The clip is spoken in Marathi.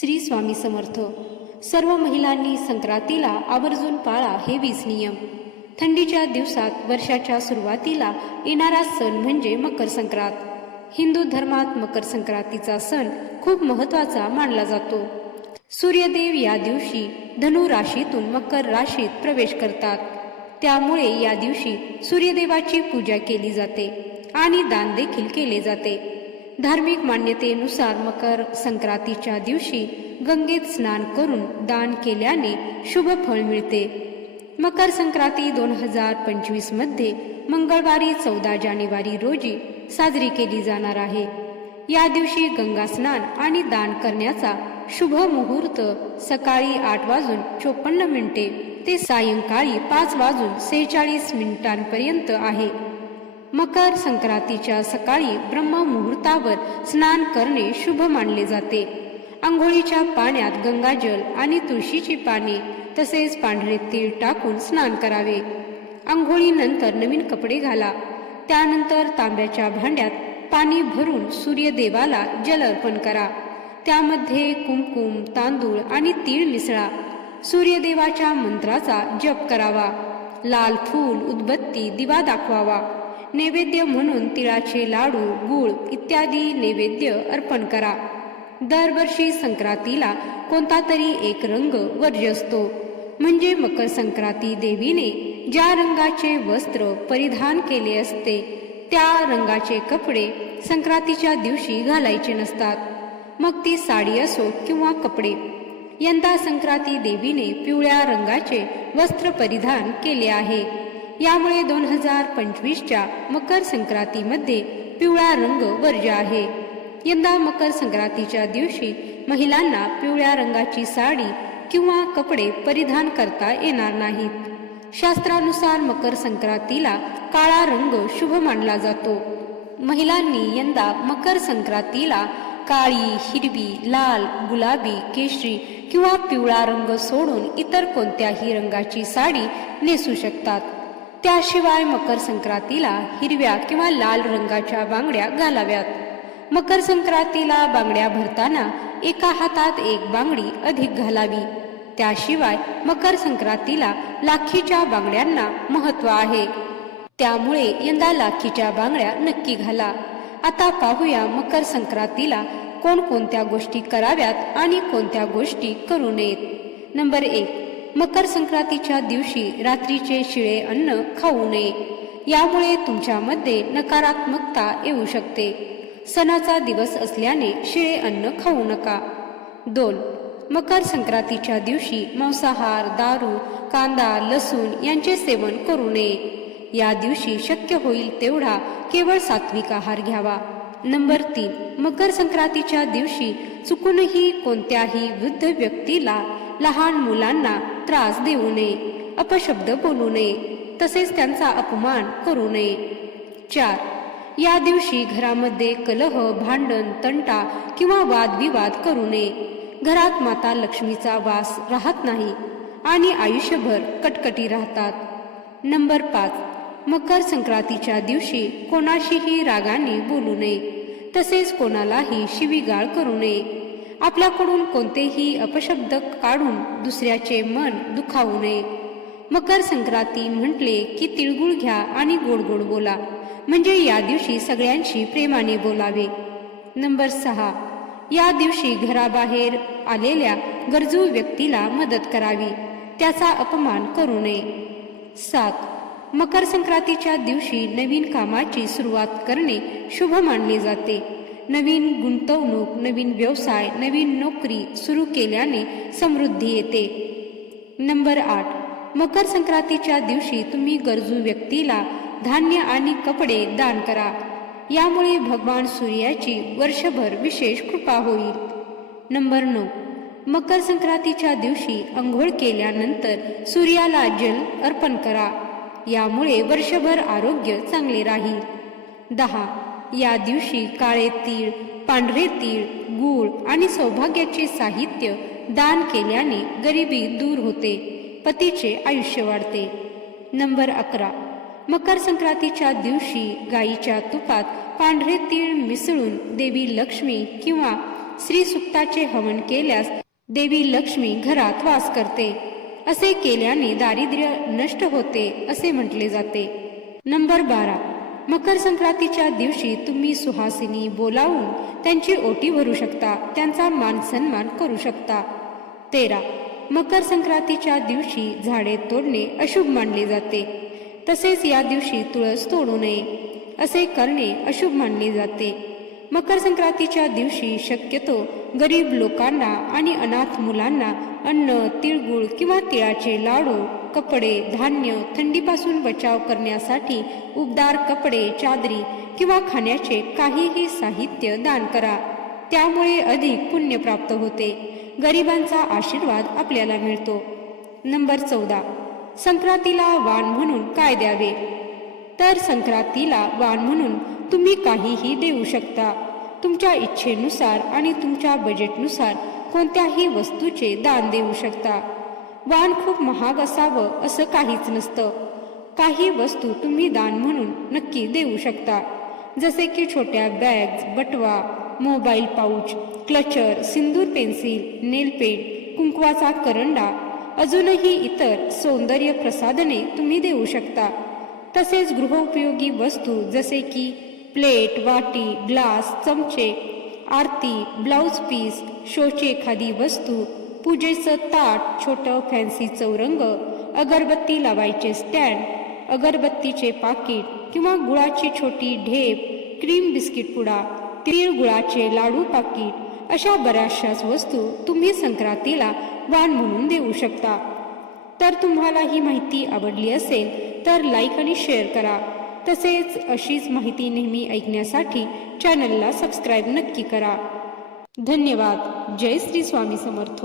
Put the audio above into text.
श्री स्वामी समर्थ. सर्व महिलांनी संक्रांतीला आवर्जून पाळा हे वीज नियम. थंडीच्या दिवसात वर्षाच्या सुरुवातीला येणारा सण म्हणजे मकर संक्रांत. हिंदू धर्मात मकर संक्रांतीचा सण खूप महत्त्वाचा मानला जातो. सूर्यदेव या दिवशी धनु राशीतून मकर राशीत प्रवेश करतात. त्यामुळे या दिवशी सूर्यदेवाची पूजा केली जाते आणि दान देखील केले जाते. धार्मिक मान्यतेनुसार मकर संक्रांतीच्या दिवशी गंगेत स्नान करून दान केल्याने शुभ फळ मिळते. मकर संक्रांती दोन हजार पंचवीसमध्ये मंगळवारी चौदा जानेवारी रोजी साजरी केली जाणार आहे. या दिवशी गंगा स्नान आणि दान करण्याचा शुभ मुहूर्त सकाळी आठ वाजून चोपन्न मिनिटे ते सायंकाळी पाच वाजून सेहेचाळीस मिनिटांपर्यंत आहे. मकर संक्रांतीच्या सकाळी ब्रह्म मुहूर्तावर स्नान करणे शुभ मानले जाते. आंघोळीच्या पाण्यात गंगाजल आणि तुळशीची पाने तसेच पांढरे तीळ टाकून स्नान करावे. आंघोळीनंतर नवीन कपडे घाला. त्यानंतर तांब्याच्या भांड्यात पाणी भरून सूर्यदेवाला जल अर्पण करा. त्यामध्ये कुमकुम तांदूळ आणि तीळ मिसळा. सूर्यदेवाच्या मंत्राचा जप करावा. लाल फूल उदबत्ती दिवा दाखवावा. नैवेद्य म्हणून तिळाचे लाडू गूळ इत्यादी नैवेद्य अर्पण करा. दरवर्षी संक्रांतीला कोणता तरी एक रंग वर्ज्य असतो. म्हणजे मकर संक्रांती देवीने ज्या रंगाचे वस्त्र परिधान केले असते त्या रंगाचे कपडे संक्रांतीच्या दिवशी घालायचे नसतात. मग ती साडी असो किंवा कपडे यंदा संक्रांती देवीने पिवळ्या रंगाचे वस्त्र परिधान केले आहे. यामुळे दोन हजार पंचवीसच्या मकर संक्रांतीमध्ये पिवळा रंग वर्ज्य आहे. यंदा मकर संक्रांतीच्या दिवशी महिलांना पिवळ्या रंगाची साडी किंवा कपडे परिधान करता येणार नाहीत. शास्त्रानुसार मकर संक्रांतीला काळा रंग शुभ मानला जातो. महिलांनी यंदा मकर संक्रांतीला काळी हिरवी लाल गुलाबी केशरी किंवा पिवळा रंग सोडून इतर कोणत्याही रंगाची साडी नेसू शकतात. त्याशिवाय मकर संक्रांतीला हिरव्या किंवा लाल रंगाच्या बांगड्या घालाव्यात. मकर संक्रांतीला बांगड्या भरताना एका हातात एक बांगडी अधिक घालावी. त्याशिवाय मकर संक्रांतीला लाखीच्या बांगड्यांना महत्त्व आहे. त्यामुळे यंदा लाखीच्या बांगड्या नक्की घाला. आता पाहूया मकर संक्रांतीला कोणकोणत्या गोष्टी कराव्यात आणि कोणत्या गोष्टी करू नयेत. नंबर एक मकर संक्रांतीच्या दिवशी रात्रीचे शिळे अन्न खाऊ नये. यामुळे तुमच्यामध्ये नकारात्मकता येऊ शकते. सणाचा दिवस असल्याने शिळे अन्न खाऊ नका. दोन मकर संक्रांतीच्या दिवशी मांसाहार दारू कांदा लसूण यांचे सेवन करू नये. या दिवशी शक्य होईल तेवढा केवळ सात्विक आहार घ्यावा. नंबर तीन मकर संक्रांतीच्या दिवशी चुकूनही कोणत्याही वृद्ध व्यक्तीला लहान मुलांना त्रास देऊ नये अपशब्द बोलू नये तसेच त्यांचा अपमान करू नये. चार या दिवशी घरामध्ये कलह भांडण तंटा किंवा वादविवाद करू नये. घरात माता लक्ष्मीचा वास राहत नाही आणि आयुष्यभर कटकटी राहतात. नंबर पाच मकर संक्रांतीच्या दिवशी कोणाशीही रागाने बोलू नये तसेच कोणालाही शिवीगाळ करू नये. आपल्याकडून कोणतेही अपशब्द काढून दुसऱ्याचे मन दुखावू नये. मकर संक्रांती म्हटले की तिळगुळ घ्या आणि गोड गोड बोला. म्हणजे या दिवशी सगळ्यांशी प्रेमाने बोलावे. नंबर सहा. या दिवशी घराबाहेर आलेल्या गरजू व्यक्तीला मदत करावी. त्याचा अपमान करू नये. सात. मकर संक्रांतीच्या दिवशी नवीन कामाची सुरुवात करणे शुभ मानले जाते. नवीन गुंतवणूक नवीन व्यवसाय नवीन नोकरी सुरू केल्याने समृद्धी येते. नंबर आठ. मकर संक्रांतीच्या दिवशी तुम्ही गरजू व्यक्तीला धान्य आणि कपडे दान करा. यामुळे भगवान सूर्याची वर्षभर विशेष कृपा होईल. नंबर नऊ. मकर संक्रांतीच्या दिवशी अंघोळ केल्यानंतर सूर्याला जल अर्पण करा. यामुळे वर्षभर आरोग्य चांगले राहील. दहा. या दिवशी काळे तीळ पांढरे तीळ गूळ आणि सौभाग्याचे साहित्य दान केल्याने गरिबी दूर होते पतीचे आयुष्य वाढते. नंबर अकरा. मकर संक्रांतीच्या दिवशी गाईच्या तुपात पांढरे तीळ मिसळून देवी लक्ष्मी किंवा श्री सुक्ताचे हवन केल्यास देवी लक्ष्मी घरात वास करते. असे केल्याने दारिद्र्य नष्ट होते असे म्हटले जाते. नंबर बारा. मकर संक्रांतीच्या दिवशी तुम्ही सुहासिनी बोलावून त्यांची ओटी भरू शकता त्यांचा मान सन्मान करू शकता. तेरा. मकर संक्रांतीच्या दिवशी झाडे तोडणे अशुभ मानले जाते. तसेच या दिवशी तुळस तोडू नये असे करणे अशुभ मानले जाते. मकर संक्रांतीच्या दिवशी शक्यतो गरीब लोकांना आणि अनाथ मुलांना अन्न तिळगुळ किंवा तिळाचे लाडू कपडे धान्य थंडीपासून बचाव करण्यासाठी उबदार कपडे चादरी किंवा खाण्याचे काहीही साहित्य दान करा. त्यामुळे अधिक पुण्य प्राप्त होते. गरिबांचा आशीर्वाद आपल्याला मिळतो. नंबर चौदा. संक्रांतीला वाण म्हणून काय द्यावे? तर संक्रांतीला वाण म्हणून तुम्ही काहीही देऊ शकता. तुमच्या इच्छेनुसार आणि तुमच्या बजेटनुसार कोणत्याही वस्तूचे दान देऊ शकता. वाण खूप महाग असावं असं काहीच नसतं. काही वस्तू तुम्ही दान म्हणून नक्की देऊ शकता. जसे की छोट्या बॅग्स बटवा mobile pouch clutcher sindoor pencil nail paint कुंकवाचा करंडा अजूनही इतर सौंदर्य प्रसाधने तुम्ही देऊ शकता. तसेच गृहोपयोगी वस्तू जसे की प्लेट वाटी ग्लास चमचे आरती ब्लाऊज पीस शोची एखादी वस्तू पूजेचं ताट छोटं फॅन्सी चौरंग अगरबत्ती लावायचे स्टँड अगरबत्तीचे पाकिट किंवा गुळाची छोटी ढेप क्रीम बिस्किट पुडा तीळ गुळाचे लाडू पाकिट अशा बऱ्याचशाच वस्तू तुम्ही संक्रांतीला वाण म्हणून देऊ शकता. तर तुम्हाला ही माहिती आवडली असेल तर लाईक आणि शेअर करा. तसेच अशीच माहिती नेहमी ऐकण्यासाठी चॅनलला सबस्क्राईब नक्की करा. धन्यवाद. जय श्री स्वामी समर्थ.